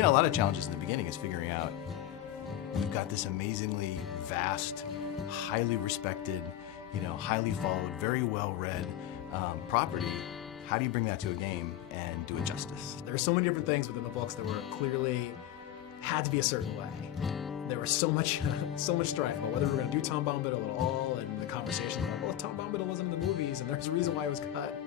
You know, a lot of challenges in the beginning is figuring out, we've got this amazingly vast, highly respected, you know, highly followed, very well-read property. How do you bring that to a game and do it justice? There were so many different things within the books that were clearly had to be a certain way. There was so much strife about whether we were going to do Tom Bombadil at all, and the conversation about, well, Tom Bombadil wasn't in the movies, and there's a reason why it was cut.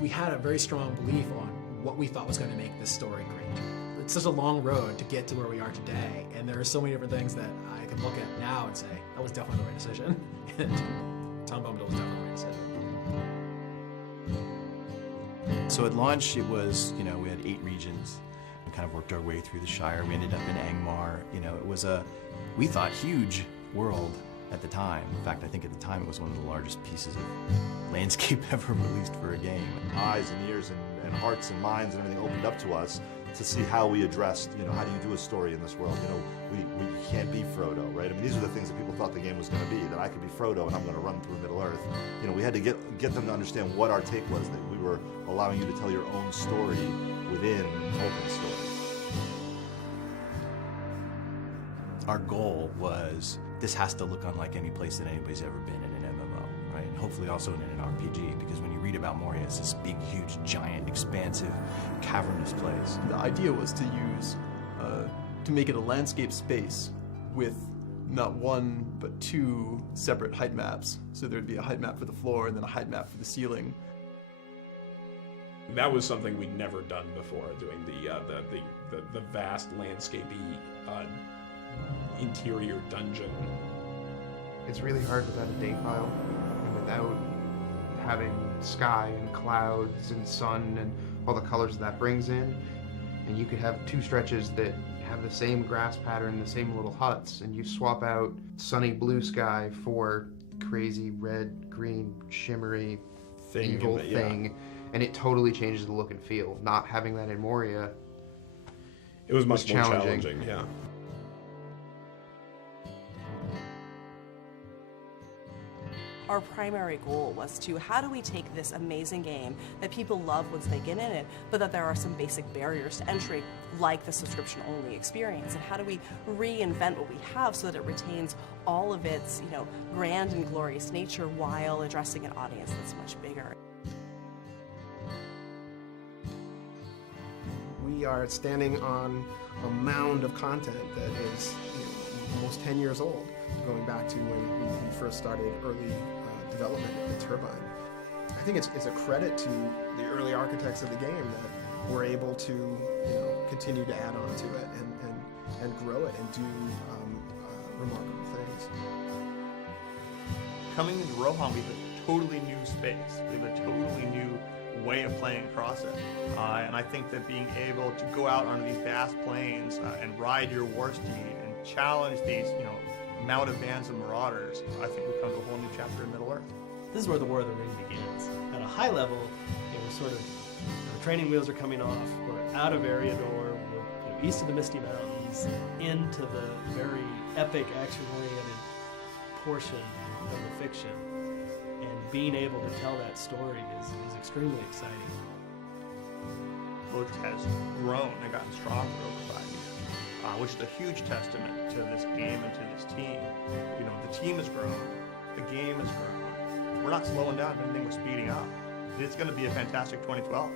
We had a very strong belief on what we thought was going to make this story great. It's such a long road to get to where we are today, and there are so many different things that I can look at now and say, that was definitely the right decision. And Tom Bombadil was definitely the right decision. So at launch, it was, you know, we had 8 regions. We kind of worked our way through the Shire. We ended up in Angmar. You know, it was a, we thought, huge world at the time. In fact, I think at the time it was one of the largest pieces of landscape ever released for a game. Eyes and ears and hearts and minds and everything opened up to us to see how we addressed, you know, how do you do a story in this world? You know, we can't be Frodo, right? I mean, these are the things that people thought the game was going to be, that I could be Frodo and I'm going to run through Middle-earth. You know, we had to get them to understand what our take was, that we were allowing you to tell your own story within Tolkien's story. Our goal was, this has to look unlike any place that anybody's ever been in an MMO, right? And hopefully also in an RPG, because when you read about Moria, it's this big, huge, giant, expansive, cavernous place. The idea was to use, to make it a landscape space with not one, but 2 separate height maps. So there'd be a height map for the floor and then a height map for the ceiling. That was something we'd never done before, doing the vast landscapey interior dungeon. It's really hard without a date file and without having sky and clouds and sun and all the colors that brings in. And you could have 2 stretches that have the same grass pattern, the same little huts, and you swap out sunny blue sky for crazy red, green, shimmery, evil thing, and it totally changes the look and feel. Not having that in Moria, it was much more challenging, yeah. Our primary goal was to, how do we take this amazing game that people love once they get in it, but that there are some basic barriers to entry, like the subscription-only experience, and how do we reinvent what we have so that it retains all of its, you know, grand and glorious nature while addressing an audience that's much bigger. We are standing on a mound of content that is, you know, almost 10 years old, going back to when we first started early development at Turbine. I think it's a credit to the early architects of the game that we're able to, you know, continue to add on to it and grow it and do remarkable things. Coming into Rohan, we have a totally new space. We have a totally new way of playing across it. And I think that being able to go out onto these vast plains and ride your war steed and challenge these, you know, mounted bands of marauders, I think we come to a whole new chapter in Middle-earth. This is where the War of the Ring begins. At a high level, you know, we're sort of, the training wheels are coming off, we're out of Eriador, we're, you know, east of the Misty Mountains, into the very epic, action-oriented portion of the fiction. And being able to tell that story is extremely exciting. Book has grown and gotten stronger over 5 years, which is a huge testament to this game and to this team. You know, the team has grown, the game has grown. We're not slowing down, if anything, we're speeding up. It's going to be a fantastic 2012.